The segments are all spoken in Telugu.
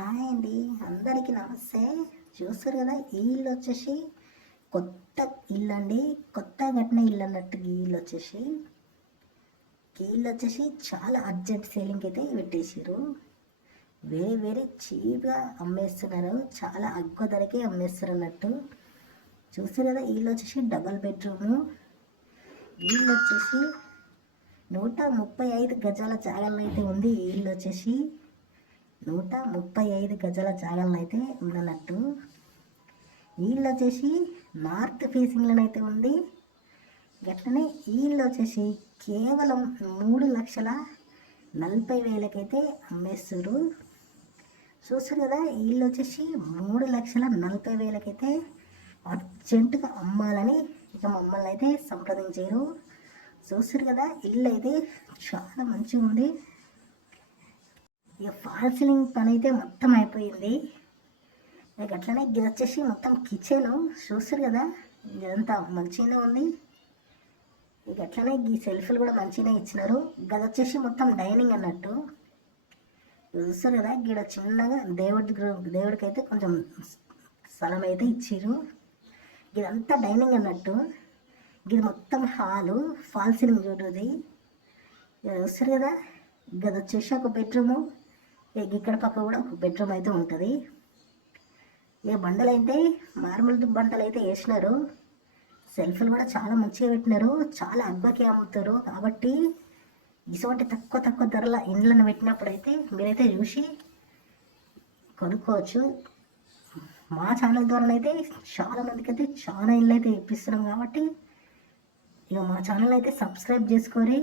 హాయ్ అండి, అందరికీ నమస్తే. చూస్తారు కదా, ఈ ఇల్లు వచ్చేసి కొత్త ఇల్లు అండి. కొత్త కట్టిన ఇల్లు అన్నట్టు ఈ ఇల్లు వచ్చేసి చాలా అర్జెంట్ సేలింగ్కి అయితే పెట్టేసారు. వేరే వేరే చీప్గా అమ్మేస్తున్నారు, చాలా అగ్గు ధరకే అమ్మేస్తారు అన్నట్టు. చూస్తారు కదా, ఈ ఇల్లు వచ్చేసి డబల్ బెడ్రూము. ఈ ఇల్లు వచ్చేసి 135 గజాల జాగాలను అయితే ఉంది. ఈ ఇల్లు వచ్చేసి 135 గజాల జాగాలను అయితే ఉందన్నట్టు. ఈ ఇల్లు వచ్చేసి నార్త్ ఫేసింగ్లో అయితే ఉంది. గట్లనే ఈ ఇల్లు వచ్చేసి కేవలం 3,40,000కైతే అమ్మేస్తారు. చూస్తారు కదా, ఈ ఇల్లు వచ్చేసి 3,40,000కైతే అర్జెంటుగా అమ్మాలని ఇక మమ్మల్ని అయితే సంప్రదించారు. చూస్తారు కదా, ఇల్లు అయితే చాలా మంచిగా ఉంది. ఇక ఫాల్ సీలింగ్ పని అయితే మొత్తం అయిపోయింది. ఇక అట్లనే ఇది వచ్చేసి మొత్తం కిచెన్. చూస్తారు కదా, ఇదంతా మంచిగానే ఉంది. ఇక అట్లనే ఈ సెల్ఫ్లు కూడా మంచిగానే ఇచ్చినారు. గది వచ్చేసి మొత్తం డైనింగ్ అన్నట్టు. చూస్తారు కదా, ఇక్కడ చిన్నగా దేవుడికి అయితే కొంచెం స్థలం అయితే ఇచ్చారు. ఇదంతా డైనింగ్ అన్నట్టు. ఇది మొత్తం హాలు, ఫాల్ సీలింగ్ చూడది. చూస్తారు కదా, గది వచ్చేసి ఒక బెడ్రూము. ఇక్కడ పక్క కూడా ఒక బెడ్రూమ్ అయితే ఉంటుంది. ఇక బండలు అయితే మార్బుల్ బండలు అయితే వేసినారు. సెల్ఫ్లు కూడా చాలా మంచిగా పెట్టినారు. చాలా అగ్గుకే అమ్ముతారు కాబట్టి ఇటువంటి తక్కువ ధరల ఇండ్లను పెట్టినప్పుడు అయితే మీరైతే చూసి కొనుక్కోవచ్చు. మా ఛానల్ ద్వారా అయితే చాలా మందికి అయితే చాలా ఇళ్ళు అయితే ఇప్పిస్తున్నాం కాబట్టి ఇక మా ఛానల్ అయితే సబ్స్క్రైబ్ చేసుకొని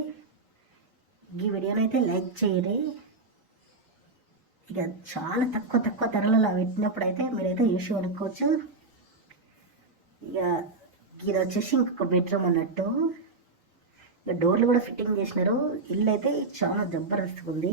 ఈ వీడియోని అయితే లైక్ చేయరి. ఇక చాలా తక్కువ ధరలలో పెట్టినప్పుడు అయితే మీరైతే చూసి కొనుక్కోవచ్చు. ఇక ఇది వచ్చేసి ఇంకొక బెడ్రూమ్ అన్నట్టు. ఇక డోర్లు కూడా ఫిట్టింగ్ చేసినారు. ఇల్లు అయితే చాలా జబర్దస్త్ ఉంది.